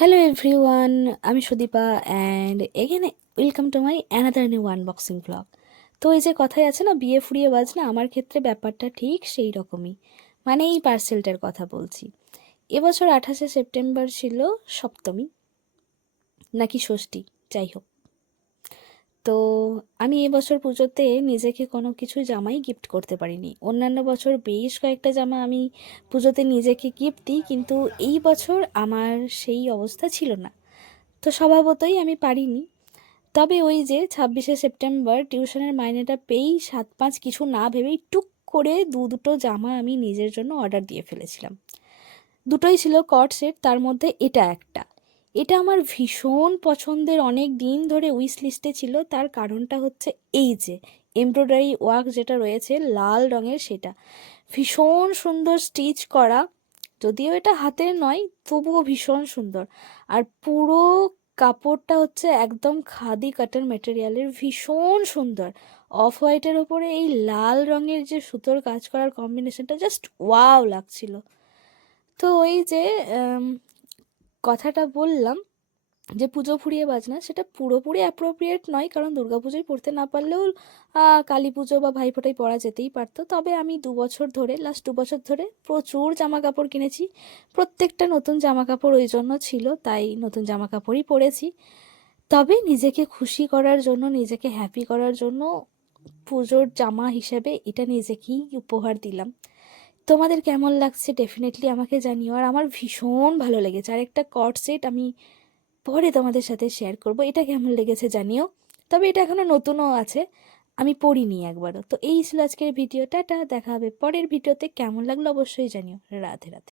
Hello everyone, আমি Sudipa and again welcome to my another new unboxing blog. তো এই যে কথাই আছে না, বিয়ে ফুরিয়ে বাজ না, আমার ক্ষেত্রে ব্যাপারটা ঠিক সেই রকমই। মানে এই পার্সেলটার কথা বলছি। এবছর 28শে সেপ্টেম্বর ছিল সপ্তমী নাকি ষষ্ঠী, যাই হোক। তো আমি এবছর পুজোতে নিজেকে কোনো কিছু জামাই গিফট করতে পারিনি। অন্যান্য বছর বেশ কয়েকটা জামা আমি পুজোতে নিজেকে গিফট দিই, কিন্তু এই বছর আমার সেই অবস্থা ছিল না। তো স্বভাবতই আমি পারিনি। তবে ওই যে 26শে সেপ্টেম্বর টিউশনের মাইনেটা পেয়েই 7-5 কিছু না ভেবেই টুক করে দুটো জামা আমি নিজের জন্য অর্ডার দিয়ে ফেলেছিলাম। দুটোই ছিল কট সেট, তার মধ্যে এটা একটা। এটা আমার ভীষণ পছন্দের, অনেক দিন ধরে উইশ লিস্টে ছিল। তার কারণটা হচ্ছে এই যে এমব্রয়ডারি ওয়ার্ক যেটা রয়েছে লাল রঙের, সেটা ভীষণ সুন্দর স্টিচ করা। যদিও এটা হাতের নয়, তবুও ভীষণ সুন্দর। আর পুরো কাপড়টা হচ্ছে একদম খাদি কটন মেটেরিয়ালের, ভীষণ সুন্দর। অফ হোয়াইটের ওপরে এই লাল রঙের যে সুতোর কাজ করার কম্বিনেশনটা জাস্ট ওয়াও লাগছিল। তো ওই যে আম, কথাটা বললাম যে পুজো ফুরিয়ে বাজনা, সেটা পুরোপুরি অ্যাপ্রোপ্রিয়েট নয়, কারণ দুর্গাপুজোয় পড়তে না পারলেও কালী পুজো বা ভাইফোঁটায় পরা যেতেই পারতো। তবে আমি লাস্ট 2 বছর ধরে প্রচুর জামা কাপড় কিনেছি। প্রত্যেকটা নতুন জামা কাপড় ওই জন্য ছিল, তাই নতুন জামা কাপড়ই পরেছি। তবে নিজেকে খুশি করার জন্য, নিজেকে হ্যাপি করার জন্য পুজোর জামা হিসেবে এটা নিজেকেই উপহার দিলাম। তোমাদের কেমন লাগছে ডেফিনেটলি আমাকে জানিও। আর আমার ভীষণ ভালো লেগেছে। আর একটা কর্ড সেট আমি পরে তোমাদের সাথে শেয়ার করব, এটা কেমন লেগেছে জানিও। তবে এটা এখনো নতুনও আছে, আমি পড়িনি একবারও। তো এই ছিল আজকের ভিডিও, টাটা, দেখা হবে পরের ভিডিওতে। কেমন লাগলো অবশ্যই জানিও। রাধে রাধে।